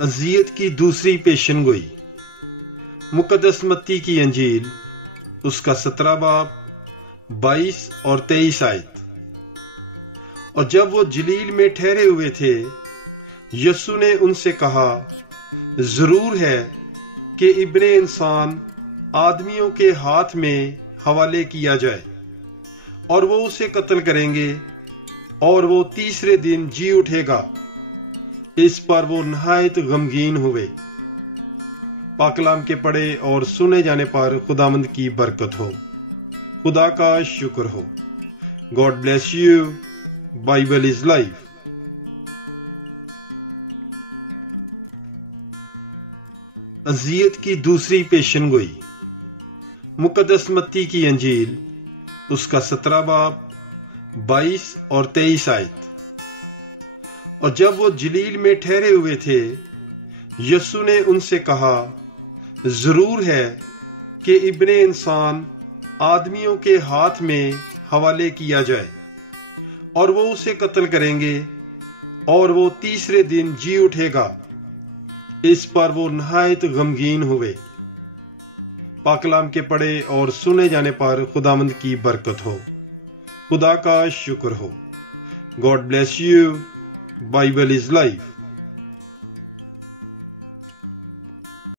अज़ियत की दूसरी पेशन गोई। मुक़द्दस मत्ती की अंजील उसका 17 बाब 22 और 23 आयत। और जब वो जलील में ठहरे हुए थे, यीशु ने उनसे कहा, जरूर है कि इब्ने इंसान आदमियों के हाथ में हवाले किया जाए और वो उसे कत्ल करेंगे और वो तीसरे दिन जी उठेगा। इस पर वो नहायत गमगीन हुए। पाकलाम के पढ़े और सुने जाने पर खुदावंद की बरकत हो। खुदा का शुक्र हो। God bless you. Bible is life. अज़ियत की दूसरी पेशन गोई। मुक़द्दस मत्ती की अंजील उसका 17 बाब 22 और 23 आयत। और जब वो जलील में ठहरे हुए थे, यीशु ने उनसे कहा, जरूर है कि इब्ने इंसान आदमियों के हाथ में हवाले किया जाए और वो उसे कत्ल करेंगे और वो तीसरे दिन जी उठेगा। इस पर वो नहायत गमगीन हुए। पाकलाम के पढ़े और सुने जाने पर खुदावंद की बरकत हो। खुदा का शुक्र हो। God bless you. Bible is life.